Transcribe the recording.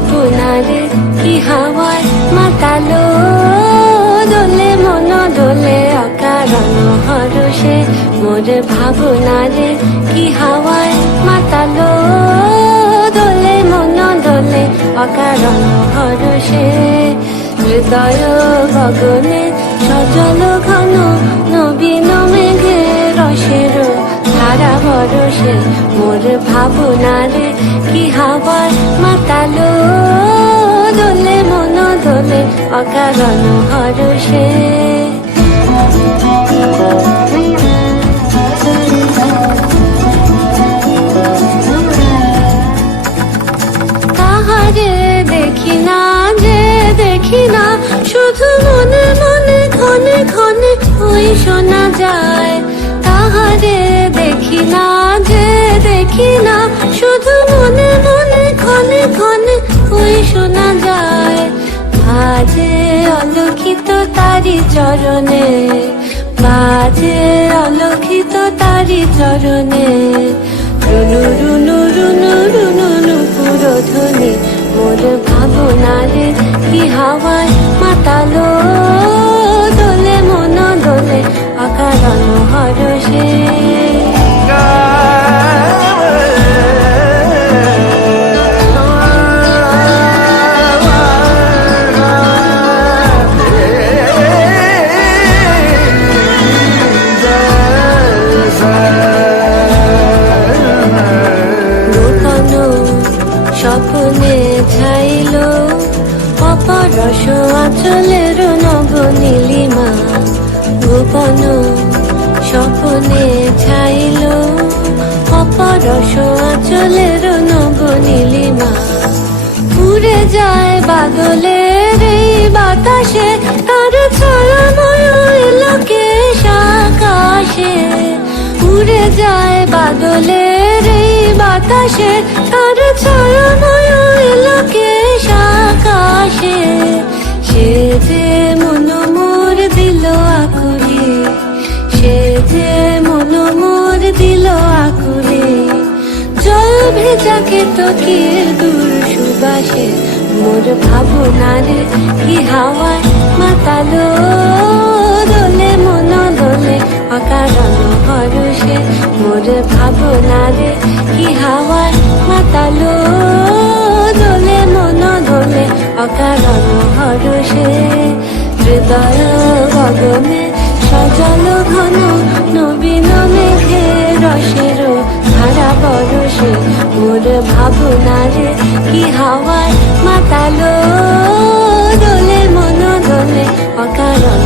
ভাবনারে কি হাওয়ায় মাতালো, দোলে মন দোলে অকারণ হরষে। মোর ভাবনারে কি হাওয়ায় মাতালো, দোলে মন দোলে অকারণ হরষে। হৃদয় গগনে সজল ঘন নবীন মেঘে রসের ধারা বরষে। মোর ভাবনারে কি হাওয়ায় মাতালো, দোলে মন দোলে অকারণ হরষে। তাহারে দেখি না যে দেখি না, শুধু মনে মনে ক্ষণে ক্ষণে ওই শোনা যায়। তাহারে দেখি না যে দেখি না, শুধু মনে মনে ক্ষণে ক্ষণে ওই শোনা যায়। বাজে অলক্ষিত তারি চরণে, বাজে অলক্ষিত তারি চরণে। রুনু রুনু রুনু রুনু নুপুর ধ্বনি, মোর ভাবনারে কি হাওয়ায় মাতালো, দোলে মন দোলে অকারণ হরষে। স্বপ্নে ছাইল অপরস আঁচলের নব নীলিমা, গোপন স্বপ্নে ছাইল অপরস আঁচলের নব নীলিমা। উড়ে যায় বাদলের এই বাতাসে, তার ছায়াময় লোকেশ আকাশে। উড়ে যায় বাদলের এই বাতাসে, তার ছায়াময় লোকেশ আকাশে। সে যে মন মোর দিল আকুলে, সে যে মন মোর দিল আকুলে। জল ভেজাকে তো কি দূর সুবাসে, মোর ভাবনারে কি হাওয়ায় মাতালো, দোলে মন দোলে অকারণ হরষে। মোর ভাবনারে কি হাওয়ায় মাতালো, দোলে মন দোলে অকারণ হরষে। হৃদয় গগনে সজল ঘন নবীন মেঘে রসের ধারা বরষে। মোর ভাবনারে কি হাওয়ায় মাতালো, দোলে মন দোলে অকারণ